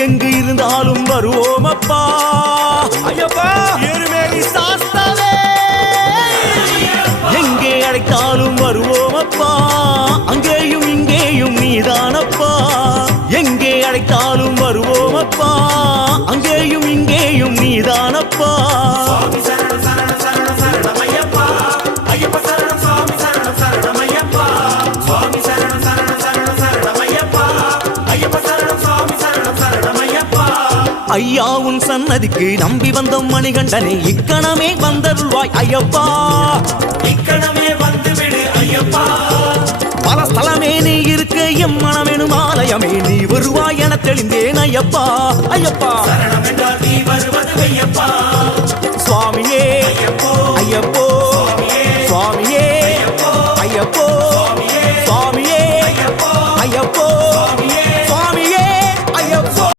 எங்கெங்கு இருந்தாலும் வருவோம் அப்பா ஐயப்பா எருமேலி சாஸ்தாவே எங்கே அழைத்தாலும் வருவோம் அப்பா அங்கேயும் இங்கேயும் நீதானப்பா எங்கே அழைத்தாலும் வருவோம் அப்பா அங்கேயும் இங்கேயும் நீதானப்பா ஐயா உன் சன்னதிக்கு நம்பி வந்த மணிகண்டனே இக்கணமே வந்தருள்வாய் ஐயப்பா இக்கணமே வந்துவிடு ஐயப்பா பல ஸ்தலமே நீ இருக்க எம் மனமெனும் ஆலயமே நீ வருவாய் என தெளிந்தேன் ஐயப்பா ஐயப்பா சரணம் என்றால் நீ வருவது ஐயப்பா